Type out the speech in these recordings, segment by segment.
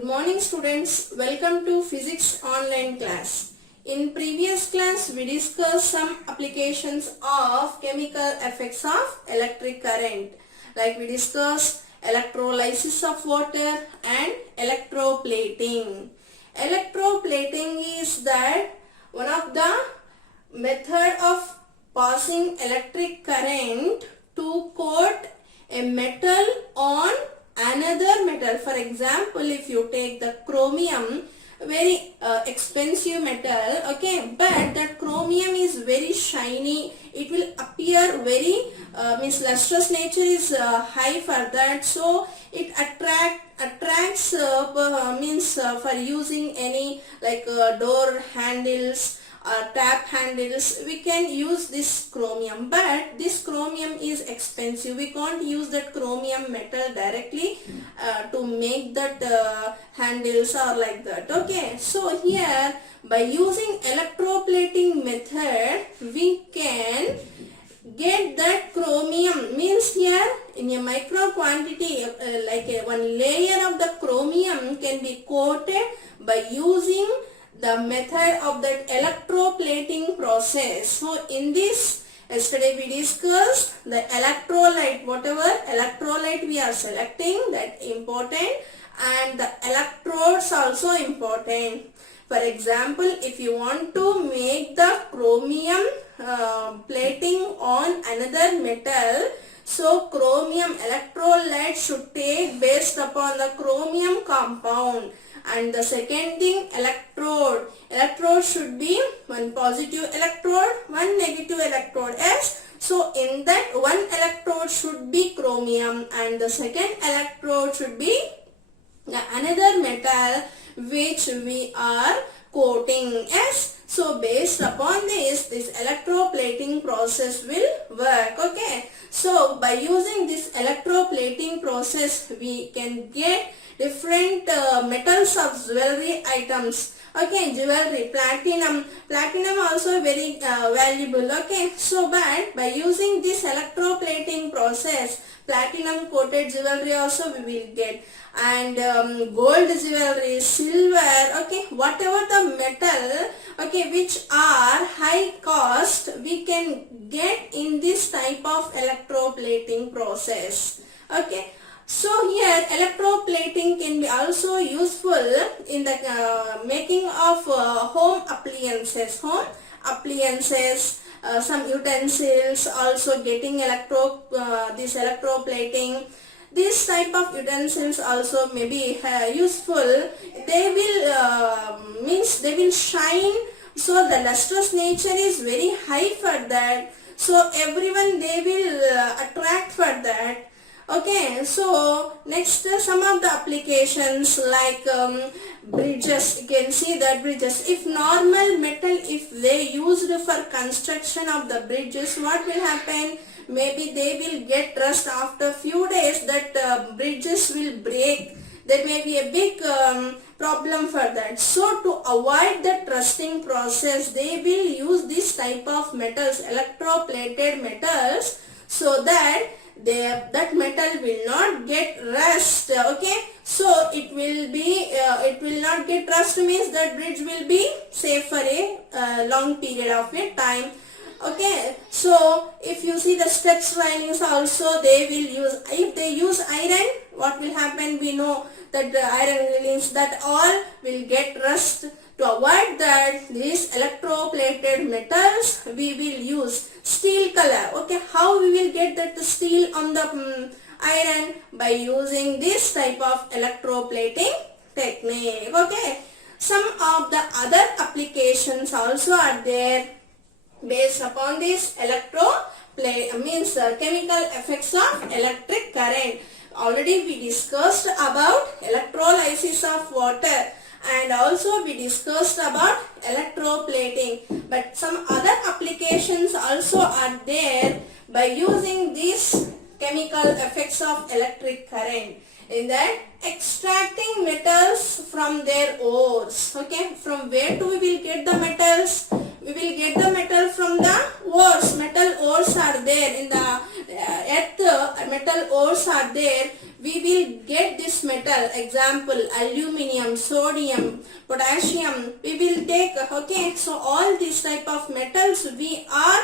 Good morning students, welcome to physics online class. In previous class we discussed some applications of chemical effects of electric current. Like we discussed electrolysis of water and electroplating. Electroplating is that one of the method of passing electric current to coat a metal on another metal. For example, if you take the chromium, very expensive metal, okay, but that chromium is very shiny, it will appear very means lustrous nature is high for that, so it attracts for using any like door handles or tap handles, we can use this chromium, but this chromium is expensive. We can't use that chromium metal directly to make that handles or like that. Okay, so here by using electroplating method we can get that chromium, means here in a micro quantity one layer of the chromium can be coated by using the method of that electroplating process. So in this, yesterday we discussed the electrolyte, whatever electrolyte we are selecting, that important, and the electrodes also important. For example, if you want to make the chromium plating on another metal, so chromium electrolyte should take based upon the chromium compound. And the second thing, electrode should be one positive electrode, one negative electrode. Yes, so in that one electrode should be chromium and the second electrode should be another metal which we are coating. Yes, so based upon this electroplating process will work. Okay, so by using this electroplating process we can get different metals of jewelry items. Okay, jewelry, platinum also very valuable. Okay, so but by using this electroplating process, platinum coated jewelry also we will get, and gold jewelry, silver, okay, whatever the metal, okay, which are high cost, we can get in this type of electroplating process. Okay, so here electroplating can be also useful in the making of home appliances, some utensils, also getting this electroplating. This type of utensils also may be useful. They will they will shine, so the lustrous nature is very high for that, so everyone they will attract for that. Okay, so next some of the applications like bridges. You can see that bridges, if normal metal, if they used for construction of the bridges, what will happen? Maybe they will get rust after few days, that bridges will break. There may be a big problem for that. So to avoid that rusting process, they will use this type of metals, electroplated metals, so that that metal will not get rust. Okay, so it will not get rust, means that bridge will be safe for a long period of time. Okay, so if you see the steps railings also, they will use, if they use iron, what will happen? We know that the iron railings, that all will get rust. To avoid that, these electroplated metals, we will use steel color. Okay, how we will get that steel on the iron? By using this type of electroplating technique. Okay, some of the other applications also are there based upon this chemical effects of electric current. Already we discussed about electrolysis of water, and also we discussed about electroplating, but some other applications also are there by using these chemical effects of electric current. In that, extracting metals from their ores. Okay, from where do we will get the metals? We will get the metal from the ores. Metal ores are there in the earth. Metal ores are there. We we will get this metal, example aluminium, sodium, potassium, we will take, okay, so all these type of metals we are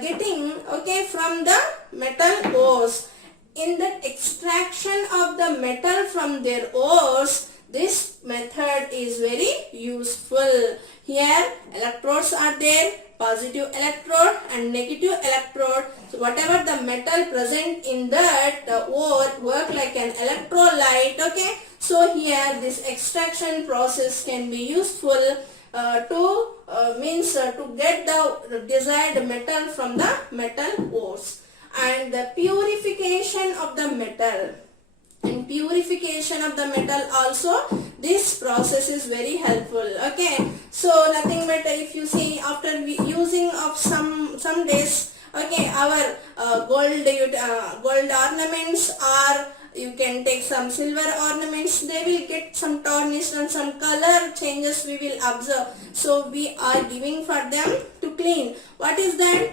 getting, okay, from the metal ores. In the extraction of the metal from their ores, this method is very useful. Here electrodes are there, positive electrode and negative electrode. So whatever the metal present in that ore work like an electrolyte, okay. So here this extraction process can be useful to get the desired metal from the metal ores. And the purification of the metal. In purification of the metal also, this process is very helpful, okay. So nothing but if you see after using of some days, okay, our gold ornaments, or you can take some silver ornaments, they will get some tarnish and some color changes we will observe. So we are giving for them to clean. What is that?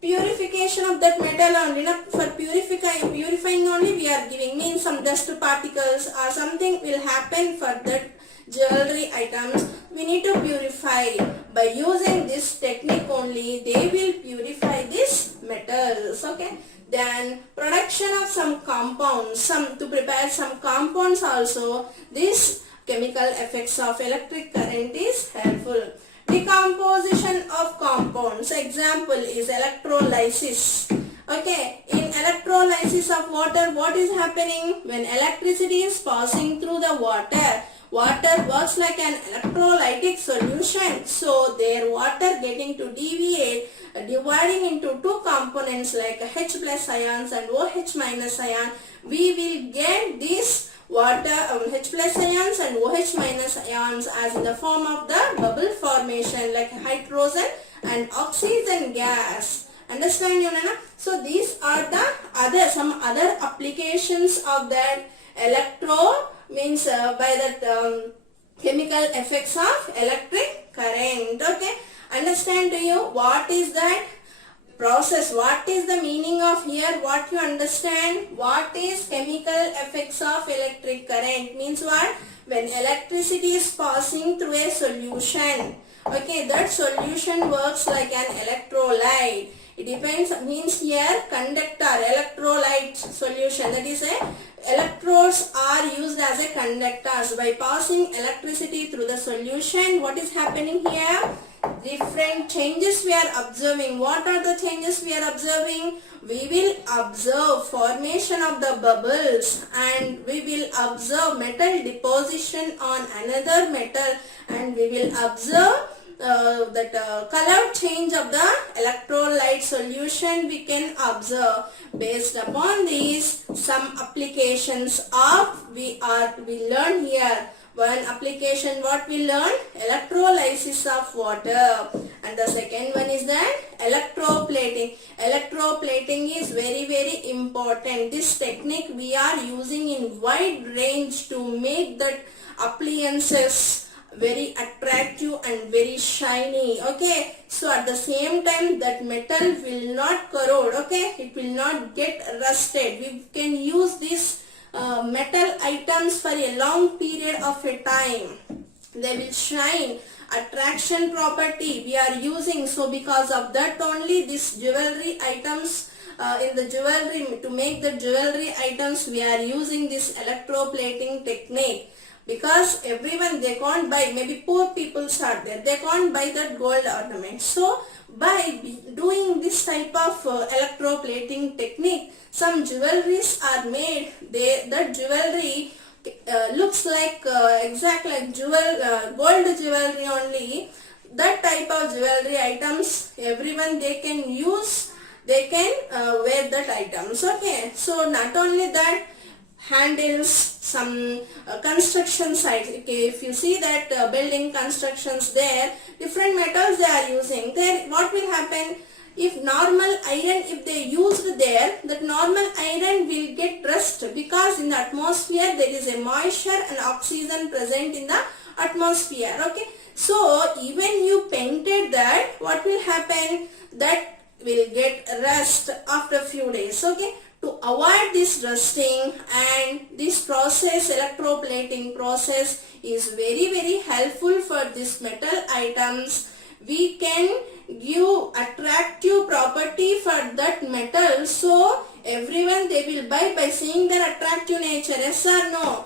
Purification of that metal only. Not for purifying only we are giving, means some dust particles or something will happen for that jewelry items. We need to purify. By using this technique only, they will purify these metals, okay. Then production of some compounds, to prepare some compounds also, this chemical effects of electric current is helpful. Decomposition of compounds, example is electrolysis, okay. In electrolysis of water, what is happening? When electricity is passing through the water works like an electrolytic solution. So their water getting to deviate, dividing into two components like H plus ions and OH minus ion, we will get this water H plus ions and OH minus ions as in the form of the bubble formation like hydrogen and oxygen gas. Understand, you know? So these are the some other applications of that means by that chemical effects of electric current, okay. Understand to you what is that process, what is the meaning of here, what you understand, what is chemical effects of electric current means what? When electricity is passing through a solution, okay, that solution works like an electrolyte. It depends, means here conductor, electrolyte solution, that is electrodes are used as a conductors. By passing electricity through the solution, what is happening here? Different changes we are observing. What are the changes we are observing? We will observe formation of the bubbles, and we will observe metal deposition on another metal, and we will observe color change of the electrolyte solution we can observe. Based upon these, some applications of we learn here. One application what we learn? Electrolysis of water. And the second one is that electroplating. Electroplating is very, very important. This technique we are using in wide range to make that appliances very attractive and very shiny, okay. So at the same time that metal will not corrode, okay, it will not get rusted. We can use this metal items for a long period of a time. They will shine. Attraction property we are using, so because of that only this jewelry items, in the jewelry, to make the jewelry items we are using this electroplating technique. Because everyone, they can't buy, maybe poor people are there, they can't buy that gold ornament. So by doing this type of electroplating technique, some jewelries are made. That jewelry looks like exact like gold jewelry only. That type of jewelry items, everyone they can use, they can wear that items, okay. So not only that, handles, some construction sites, okay, if you see that building constructions there, different metals they are using there. What will happen? If normal iron, if they used there, that normal iron will get rust, because in the atmosphere there is a moisture and oxygen present in the atmosphere, okay. So even you painted that, what will happen? That will get rust after few days, okay. to avoid this rusting, and this process, electroplating process, is very helpful for this metal items. We can give attractive property for that metal, so everyone they will buy by seeing their attractive nature. Yes or no?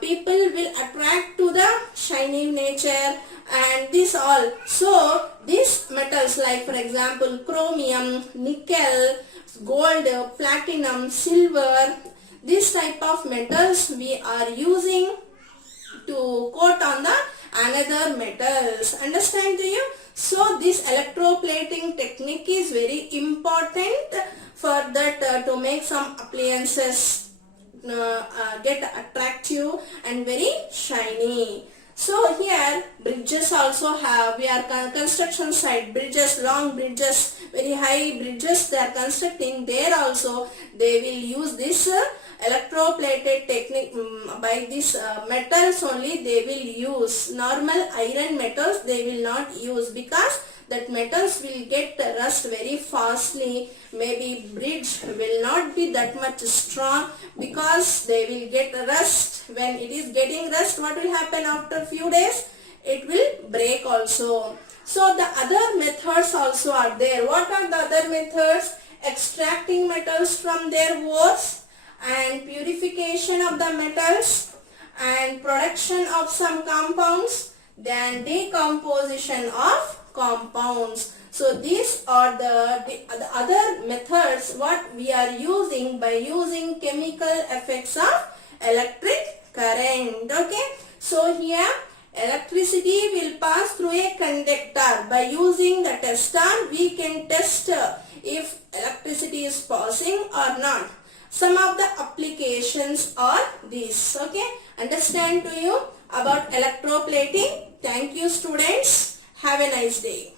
People will attract to the shiny nature and this all. So these metals, like for example chromium, nickel, gold, platinum, silver, this type of metals we are using to coat on the another metals. Understand to you? So this electroplating technique is very important for that to make some appliances get attractive and very shiny. So here bridges also have, we are construction site, bridges, long bridges, very high bridges they are constructing. There also they will use this electroplated technique. By this metals only they will use. Normal iron metals they will not use, because that metals will get rust very fastly. Maybe bridge will not be that much strong because they will get rust. When it is getting rust, what will happen after few days? It will break also. So the other methods also are there. What are the other methods? Extracting metals from their ores, and purification of the metals, and production of some compounds, then decomposition of compounds. So these are the other methods what we are using by using chemical effects of electric current. Okay. So here electricity will pass through a conductor. By using the tester we can test if electricity is passing or not. Some of the applications are these. Okay. Understand to you about electroplating. Thank you students. Have a nice day.